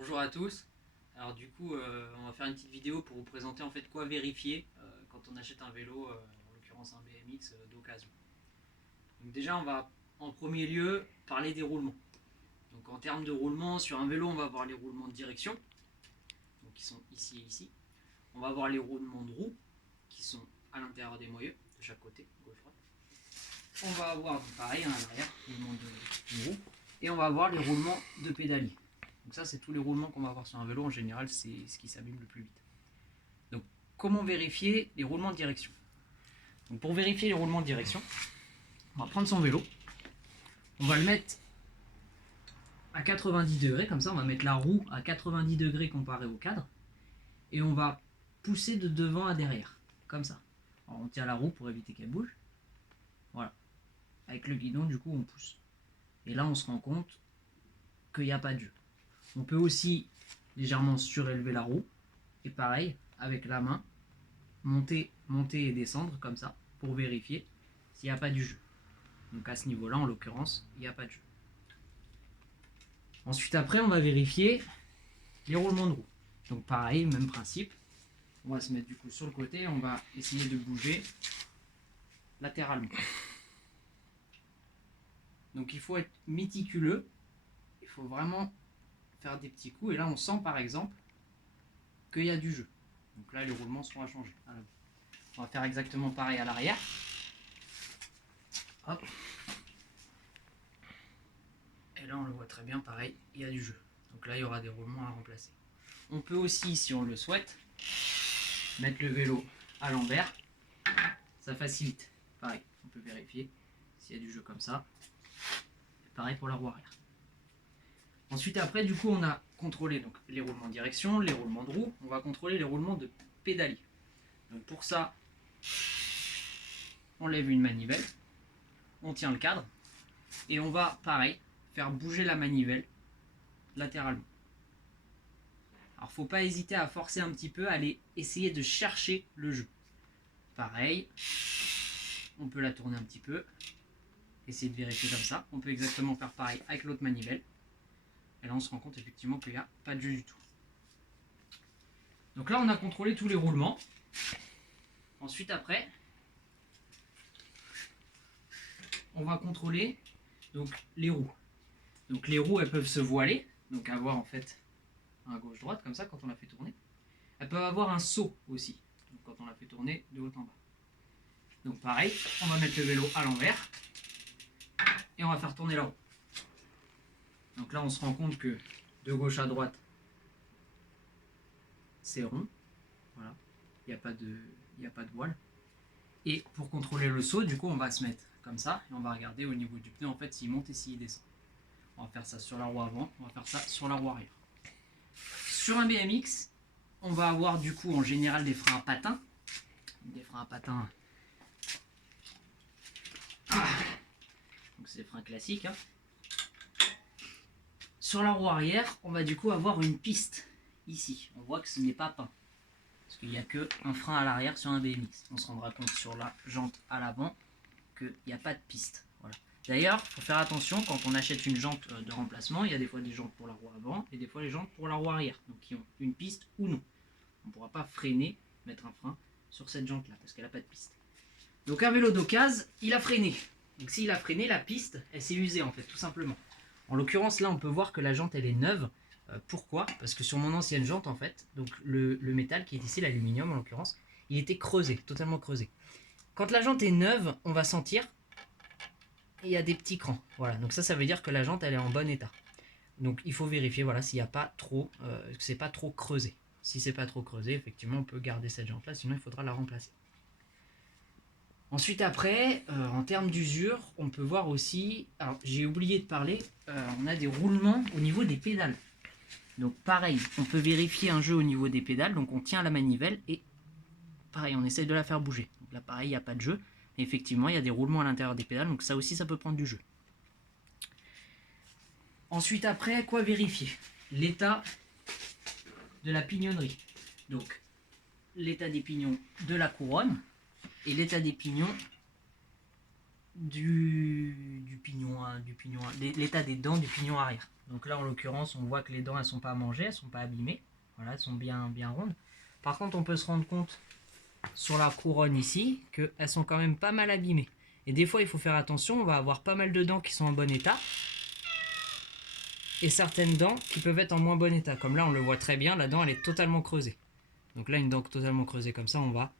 Bonjour à tous. Alors du coup, on va faire une petite vidéo pour vous présenter en fait quoi vérifier quand on achète un vélo, en l'occurrence un BMX d'occasion. Donc déjà, on va en premier lieu parler des roulements. Donc en termes de roulement, sur un vélo, on va avoir les roulements de direction, donc qui sont ici et ici. On va avoir les roulements de roue, qui sont à l'intérieur des moyeux, de chaque côté, gauche-droite. On va avoir, pareil, à l'arrière, roulement de roue. Et on va avoir les roulements de pédalier. Donc ça, c'est tous les roulements qu'on va avoir sur un vélo. En général, c'est ce qui s'abîme le plus vite. Donc, comment vérifier les roulements de direction? Donc, pour vérifier les roulements de direction, on va prendre son vélo. On va le mettre à 90 degrés, comme ça, on va mettre la roue à 90 degrés comparé au cadre. Et on va pousser de devant à derrière, comme ça. Alors, on tient la roue pour éviter qu'elle bouge. Voilà. Avec le guidon, du coup, on pousse. Et là, on se rend compte qu'il n'y a pas de jeu. On peut aussi légèrement surélever la roue. Et pareil, avec la main, monter et descendre comme ça pour vérifier s'il n'y a pas du jeu. Donc à ce niveau-là, en l'occurrence, il n'y a pas de jeu. Ensuite, après, on va vérifier les roulements de roue. Donc pareil, même principe. On va se mettre du coup sur le côté et on va essayer de bouger latéralement. Donc il faut être méticuleux. Il faut vraiment faire des petits coups. Et là, on sent par exemple qu'il y a du jeu. Donc là, les roulements seront à changer. On va faire exactement pareil à l'arrière. Hop. Et là, on le voit très bien, pareil, il y a du jeu. Donc là, il y aura des roulements à remplacer. On peut aussi, si on le souhaite, mettre le vélo à l'envers. Ça facilite. Pareil, on peut vérifier s'il y a du jeu comme ça. Et pareil pour la roue arrière. Ensuite, après, du coup, on a contrôlé donc, les roulements de direction, les roulements de roue. On va contrôler les roulements de pédalier. Donc pour ça, on lève une manivelle, on tient le cadre, et on va, pareil, faire bouger la manivelle latéralement. Alors faut pas hésiter à forcer un petit peu, à aller essayer de chercher le jeu. Pareil, on peut la tourner un petit peu, essayer de vérifier comme ça. On peut exactement faire pareil avec l'autre manivelle. Et là on se rend compte effectivement qu'il n'y a pas de jeu du tout. Donc là on a contrôlé tous les roulements. Ensuite après, on va contrôler donc, les roues. Donc les roues elles peuvent se voiler, donc avoir en fait un gauche-droite comme ça quand on la fait tourner. Elles peuvent avoir un saut aussi, donc quand on la fait tourner de haut en bas. Donc pareil, on va mettre le vélo à l'envers et on va faire tourner la roue. Donc là on se rend compte que de gauche à droite c'est rond, voilà, il n'y a pas de voile. Et pour contrôler le saut, du coup on va se mettre comme ça et on va regarder au niveau du pneu en fait s'il monte et s'il descend. On va faire ça sur la roue avant, on va faire ça sur la roue arrière. Sur un BMX, on va avoir du coup en général des freins à patins. Des freins à patins. Donc c'est des freins classiques. Hein. Sur la roue arrière, on va du coup avoir une piste ici. On voit que ce n'est pas peint. Parce qu'il n'y a qu'un frein à l'arrière sur un BMX. On se rendra compte sur la jante à l'avant qu'il n'y a pas de piste. Voilà. D'ailleurs, il faut faire attention quand on achète une jante de remplacement. Il y a des fois des jantes pour la roue avant et des fois les jantes pour la roue arrière. Donc qui ont une piste ou non. On ne pourra pas freiner, mettre un frein sur cette jante là parce qu'elle n'a pas de piste. Donc un vélo d'occasion, il a freiné. Donc s'il a freiné, la piste, elle s'est usée en fait, tout simplement. En l'occurrence, là, on peut voir que la jante, elle est neuve. Pourquoi? Parce que sur mon ancienne jante, en fait, donc le métal qui est ici, l'aluminium en l'occurrence, il était creusé, totalement creusé. Quand la jante est neuve, on va sentir, il y a des petits crans. Voilà, donc ça veut dire que la jante, elle est en bon état. Donc il faut vérifier, voilà, s'il n'y a pas trop, que c'est pas trop creusé. Si c'est pas trop creusé, effectivement, on peut garder cette jante-là, sinon il faudra la remplacer. Ensuite après, en termes d'usure, on peut voir aussi, alors j'ai oublié de parler, on a des roulements au niveau des pédales. Donc pareil, on peut vérifier un jeu au niveau des pédales, donc on tient la manivelle et pareil, on essaye de la faire bouger. Donc là pareil, il n'y a pas de jeu, mais effectivement il y a des roulements à l'intérieur des pédales, donc ça aussi ça peut prendre du jeu. Ensuite après, quoi vérifier? L'état de la pignonnerie. Donc l'état des pignons de la couronne, et l'état des pignons du pignon, l'état des dents du pignon arrière. Donc là, en l'occurrence, on voit que les dents, elles sont pas mangées, elles sont pas abîmées. Voilà, elles sont bien rondes. Par contre, on peut se rendre compte sur la couronne ici qu'elles sont quand même pas mal abîmées. Et des fois, il faut faire attention, on va avoir pas mal de dents qui sont en bon état et certaines dents qui peuvent être en moins bon état. Comme là, on le voit très bien, la dent, elle est totalement creusée. Donc là, une dent totalement creusée comme ça, on va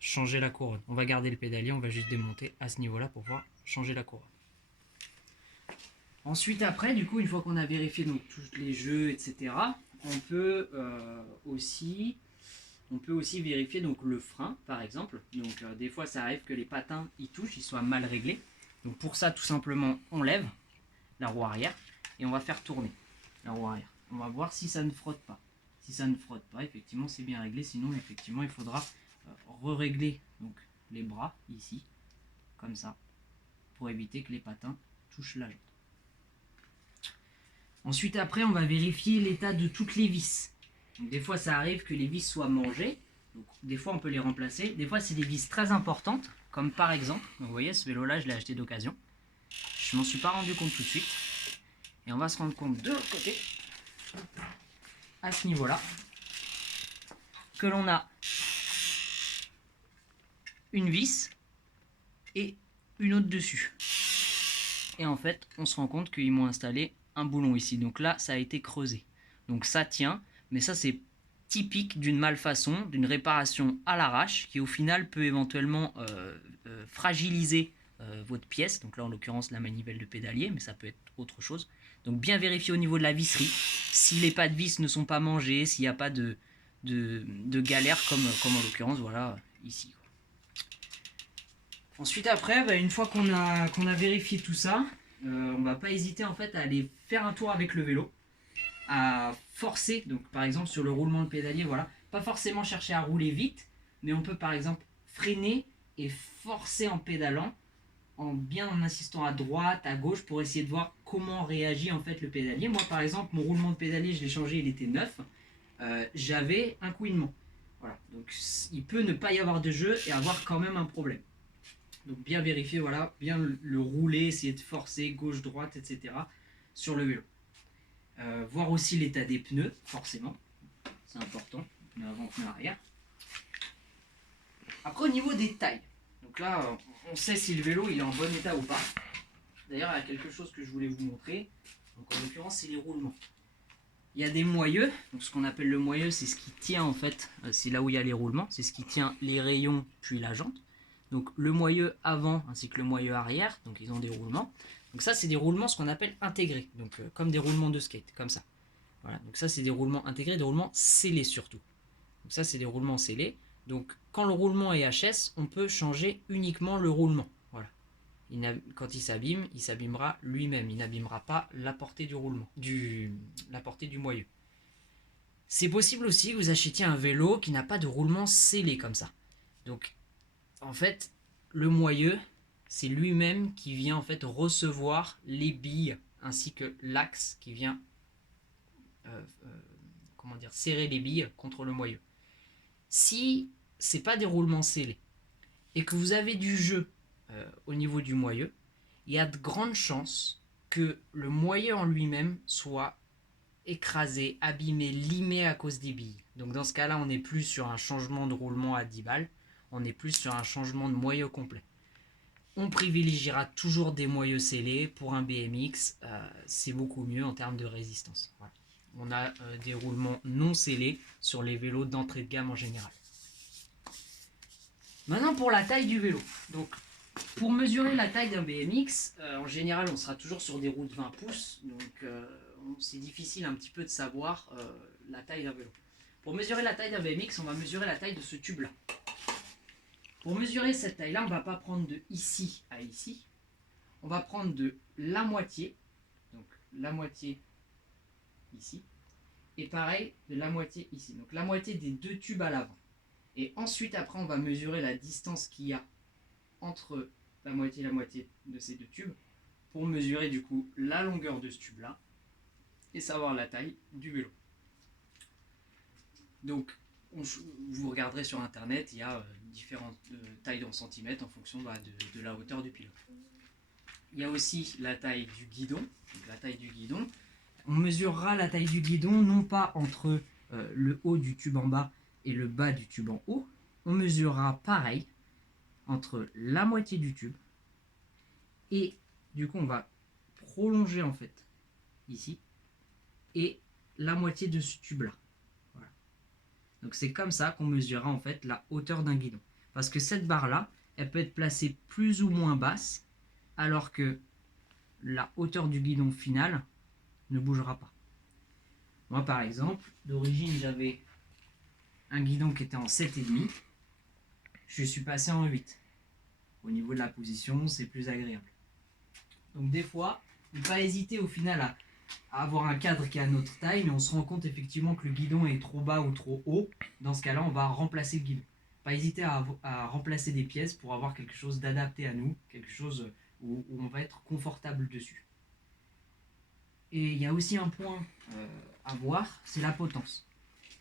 changer la couronne. On va garder le pédalier, on va juste démonter à ce niveau-là pour pouvoir changer la couronne. Ensuite, après, du coup, une fois qu'on a vérifié donc, tous les jeux, etc., on peut aussi vérifier donc, le frein, par exemple. Donc, des fois, ça arrive que les patins y touchent, ils soient mal réglés. Donc, pour ça, tout simplement, on lève la roue arrière et on va faire tourner la roue arrière. On va voir si ça ne frotte pas. Si ça ne frotte pas, effectivement, c'est bien réglé. Sinon, effectivement, il faudra re-régler donc, les bras ici, comme ça, pour éviter que les patins touchent la jante. Ensuite, après, on va vérifier l'état de toutes les vis. Donc, des fois, ça arrive que les vis soient mangées. Donc, des fois, on peut les remplacer. Des fois, c'est des vis très importantes, comme par exemple, donc, vous voyez, ce vélo-là, je l'ai acheté d'occasion. Je m'en suis pas rendu compte tout de suite. Et on va se rendre compte de l'autre côté, à ce niveau-là, que l'on a une vis et une autre dessus. Et en fait, on se rend compte qu'ils m'ont installé un boulon ici. Donc là, ça a été creusé. Donc ça tient, mais ça c'est typique d'une malfaçon, d'une réparation à l'arrache, qui au final peut éventuellement fragiliser votre pièce. Donc là, en l'occurrence, la manivelle de pédalier, mais ça peut être autre chose. Donc bien vérifier au niveau de la visserie, si les pas de vis ne sont pas mangés, s'il n'y a pas de galère, comme en l'occurrence, voilà, ici. Ensuite, après, une fois qu'on a vérifié tout ça, on va pas hésiter en fait à aller faire un tour avec le vélo, à forcer, donc par exemple sur le roulement de pédalier, voilà, pas forcément chercher à rouler vite, mais on peut par exemple freiner et forcer en pédalant, en insistant à droite, à gauche, pour essayer de voir comment réagit en fait le pédalier. Moi par exemple, mon roulement de pédalier, je l'ai changé, il était neuf, j'avais un couinement. Voilà, donc il peut ne pas y avoir de jeu et avoir quand même un problème. Donc bien vérifier, voilà, bien le rouler, essayer de forcer gauche, droite, etc. sur le vélo. Voir aussi l'état des pneus, forcément, c'est important, pneu avant, pneu arrière. Après au niveau des tailles, donc là on sait si le vélo il est en bon état ou pas. D'ailleurs il y a quelque chose que je voulais vous montrer, donc en l'occurrence c'est les roulements. Il y a des moyeux, donc ce qu'on appelle le moyeu c'est ce qui tient en fait, c'est là où il y a les roulements, c'est ce qui tient les rayons puis la jante. Donc le moyeu avant ainsi que le moyeu arrière, donc ils ont des roulements. Donc ça c'est des roulements ce qu'on appelle intégrés, donc comme des roulements de skate, comme ça. Voilà, donc ça c'est des roulements intégrés, des roulements scellés surtout. Donc ça c'est des roulements scellés. Donc quand le roulement est HS, on peut changer uniquement le roulement. Voilà. Quand il s'abîmera lui-même, il n'abîmera pas la portée du roulement, la portée du moyeu. C'est possible aussi que vous achetiez un vélo qui n'a pas de roulement scellé comme ça. Donc en fait, le moyeu, c'est lui-même qui vient en fait recevoir les billes ainsi que l'axe qui vient serrer les billes contre le moyeu. Si c'est pas des roulements scellés et que vous avez du jeu au niveau du moyeu, il y a de grandes chances que le moyeu en lui-même soit écrasé, abîmé, limé à cause des billes. Donc dans ce cas-là, on n'est plus sur un changement de roulement à 10 balles, on est plus sur un changement de moyeu complet. On privilégiera toujours des moyeux scellés pour un BMX, c'est beaucoup mieux en termes de résistance. Voilà. On a des roulements non scellés sur les vélos d'entrée de gamme en général. Maintenant pour la taille du vélo. Donc pour mesurer la taille d'un BMX, en général on sera toujours sur des roues de 20 pouces, donc c'est difficile un petit peu de savoir la taille d'un vélo. Pour mesurer la taille d'un BMX, on va mesurer la taille de ce tube-là. Pour mesurer cette taille-là, on ne va pas prendre de ici à ici, on va prendre de la moitié, donc la moitié ici, et pareil de la moitié ici, donc la moitié des deux tubes à l'avant. Et ensuite après on va mesurer la distance qu'il y a entre la moitié et la moitié de ces deux tubes pour mesurer du coup la longueur de ce tube là et savoir la taille du vélo. Donc vous regarderez sur internet, il y a différentes tailles en centimètres en fonction de la hauteur du pilote. Il y a aussi la taille du guidon. Donc la taille du guidon, on mesurera la taille du guidon non pas entre le haut du tube en bas et le bas du tube en haut, on mesurera pareil entre la moitié du tube et du coup on va prolonger en fait ici et la moitié de ce tube là. Voilà. Donc c'est comme ça qu'on mesurera en fait la hauteur d'un guidon. Parce que cette barre là, elle peut être placée plus ou moins basse alors que la hauteur du guidon final ne bougera pas. Moi par exemple, d'origine j'avais un guidon qui était en 7,5. Je suis passé en 8. Au niveau de la position, c'est plus agréable. Donc des fois, ne pas hésiter au final à avoir un cadre qui est à notre taille, mais on se rend compte effectivement que le guidon est trop bas ou trop haut. Dans ce cas-là, on va remplacer le guidon. Pas hésiter à remplacer des pièces pour avoir quelque chose d'adapté à nous, quelque chose où on va être confortable dessus. Et il y a aussi un point à voir, c'est la potence.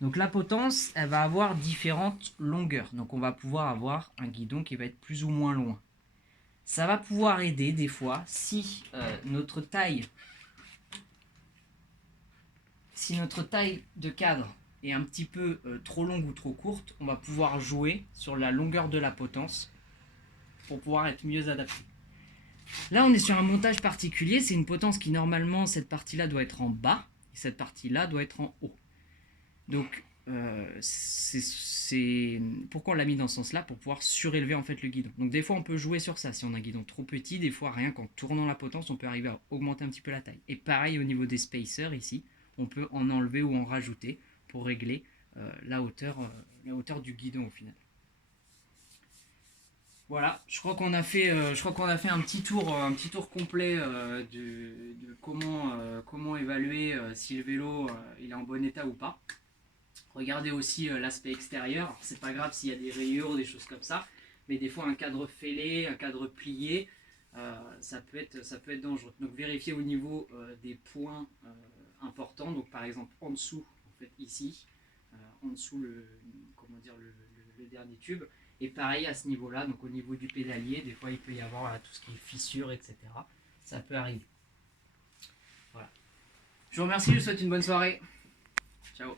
Donc la potence, elle va avoir différentes longueurs. Donc on va pouvoir avoir un guidon qui va être plus ou moins loin. Ça va pouvoir aider des fois si notre taille de cadre est un petit peu trop longue ou trop courte, on va pouvoir jouer sur la longueur de la potence pour pouvoir être mieux adapté. Là, on est sur un montage particulier. C'est une potence qui, normalement, cette partie-là doit être en bas et cette partie-là doit être en haut. Donc, pourquoi on l'a mis dans ce sens-là? Pour pouvoir surélever en fait le guidon. Donc, des fois, on peut jouer sur ça. Si on a un guidon trop petit, des fois, rien qu'en tournant la potence, on peut arriver à augmenter un petit peu la taille. Et pareil, au niveau des spacers, ici, on peut en enlever ou en rajouter pour régler la hauteur du guidon au final. Voilà, je crois qu'on a fait un petit tour complet de comment évaluer si le vélo il est en bon état ou pas. Regardez aussi l'aspect extérieur. C'est pas grave s'il y a des rayures, des choses comme ça, mais des fois un cadre fêlé, un cadre plié, ça peut être dangereux. Donc vérifiez au niveau des points importants. Donc par exemple en dessous, en fait ici, en dessous le dernier tube. Et pareil à ce niveau-là, donc au niveau du pédalier, des fois il peut y avoir tout ce qui est fissure, etc. Ça peut arriver. Voilà. Je vous remercie, je vous souhaite une bonne soirée. Ciao.